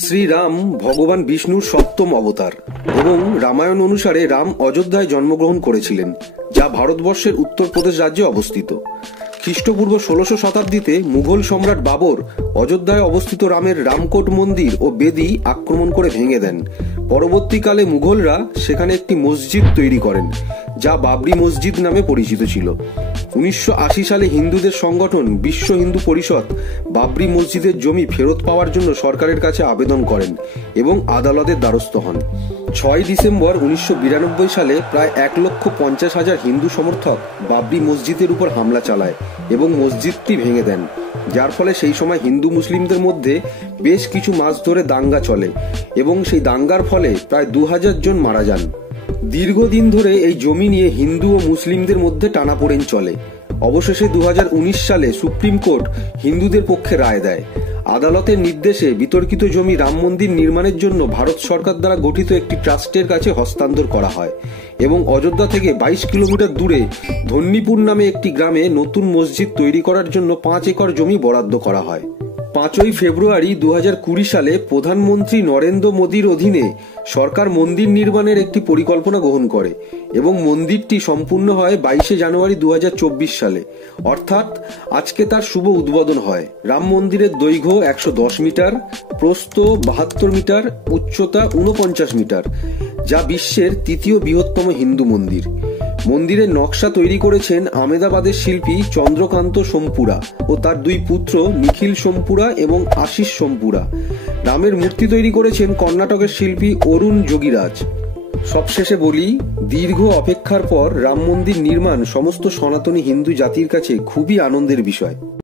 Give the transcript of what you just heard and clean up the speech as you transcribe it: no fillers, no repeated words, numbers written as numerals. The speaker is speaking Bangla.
শ্রীরাম ভগবান বিষ্ণুর সপ্তম অবতার এবং রামায়ণ অনুসারে রাম অযোধ্যায় জন্মগ্রহণ করেছিলেন, যা ভারতবর্ষের উত্তরপ্রদেশ রাজ্যে অবস্থিত। খ্রিস্টপূর্ব ১৬শ শতাব্দীতে মুঘল সম্রাট বাবর অযোধ্যায় অবস্থিত রামের রামকোট মন্দির ও বেদি আক্রমণ করে ভেঙে দেন। পরবর্তীকালে মুঘলরা সেখানে একটি মসজিদ তৈরি করেন, যা বাবরি মসজিদ নামে পরিচিত ছিল। ১৯৮০ সালে হিন্দুদের সংগঠন বিশ্ব হিন্দু পরিষদ বাবরি মসজিদের জমি ফেরত পাওয়ার জন্য সরকারের কাছে আবেদন করেন এবং আদালতের দ্বারস্থ হন। ৬ ডিসেম্বর ১৯৯২ সালে প্রায় ১,৫০,০০০ হিন্দু সমর্থক বাবরি মসজিদের উপর হামলা চালায় এবং মসজিদটি ভেঙে দেন, যার ফলে সেই সময় হিন্দু মুসলিমদের মধ্যে বেশ কিছু মাস ধরে দাঙ্গা চলে এবং সেই দাঙ্গার ফলে প্রায় ২,০০০ জন মারা যান। দীর্ঘদিন ধরে এই জমি নিয়ে হিন্দু ও মুসলিমদের মধ্যে টানাপোড়েন চলে। অবশেষে ২০১৯ সালে সুপ্রিম কোর্ট হিন্দুদের পক্ষে রায় দেয়। আদালতের নির্দেশে বিতর্কিত জমি রাম মন্দির নির্মাণের জন্য ভারত সরকার দ্বারা গঠিত একটি ট্রাস্টের কাছে হস্তান্তর করা হয় এবং অযোধ্যা থেকে ২২ কিলোমিটার দূরে ধন্যীপুর নামে একটি গ্রামে নতুন মসজিদ তৈরি করার জন্য ৫ একর জমি বরাদ্দ করা হয়। ৫ই ফেব্রুয়ারি ২০২০ সালে প্রধানমন্ত্রী নরেন্দ্র মোদীর অধীনে সরকার মন্দির নির্মাণের একটি পরিকল্পনা গ্রহণ করে এবং মন্দিরটি সম্পূর্ণ হয় ২২শে জানুয়ারি ২০২৪ সালে, অর্থাৎ আজকে তার শুভ উদ্বোধন হয়। রাম মন্দিরের দৈর্ঘ্য ১১০ মিটার, প্রস্থ ৭২ মিটার, উচ্চতা ৪৯ মিটার, যা বিশ্বের তৃতীয় বৃহত্তম হিন্দু মন্দির। মন্দিরের নকশা তৈরি করেছেন আহমেদাবাদের শিল্পী চন্দ্রকান্ত সোমপুরা ও তার ২ পুত্র নিখিল সোমপুরা এবং আশিস সোমপুরা। রামের মূর্তি তৈরি করেছেন কর্ণাটকের শিল্পী অরুণ যোগীরাজ। সবশেষে বলি, দীর্ঘ অপেক্ষার পর রাম মন্দির নির্মাণ সমস্ত সনাতনী হিন্দু জাতির কাছে খুবই আনন্দের বিষয়।